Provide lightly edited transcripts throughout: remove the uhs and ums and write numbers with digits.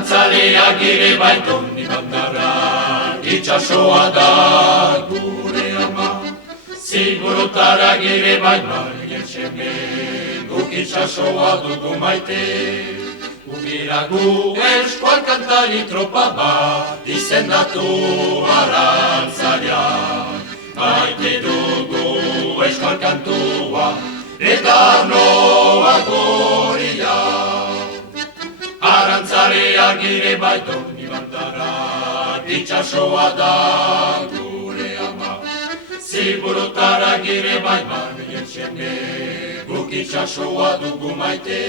Arantzaleak ere baito nibandara, itxasoa da gure ama. Zigurutarak ere bai marien seme, guk itxasoa dugu maite. Ugira gu eskual kantari tropa bat, izendatu arantzaleak. Maite dugu eskual kantua, eta noa goria. Arantzaleak ere baito nibandara, itxasoa da gure ama. Zigurutarak ere bai marien seme, guk itxasoa dugu maite.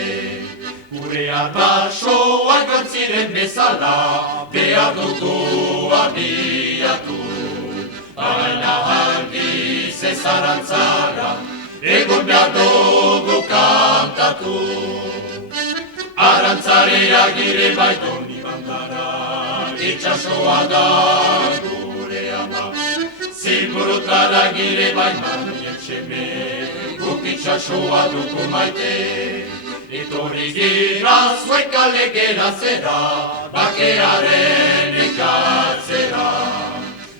Gure arbasoak antziren bezala, behar dugu abiatu. Baina handiz ez arantzara, egon behar dugu kantatu. Arantzareak ere baito nibandara, itxasoa da gure ama. Zigurutarak ere bai marien seme, guk itxasoa dugu maite. Etorri gira zuek alegera zera, bakearen ekatzera.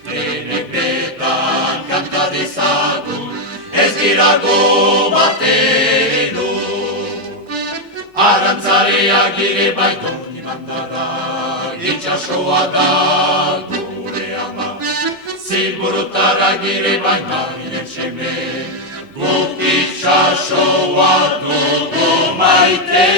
Denek betan kanta dezagun, ez girago batero. Arantzareak ere baito nibandara, itxasoa da gure ama. Zigurutarak ere bai marien seme, guk itxasoa dugu maite.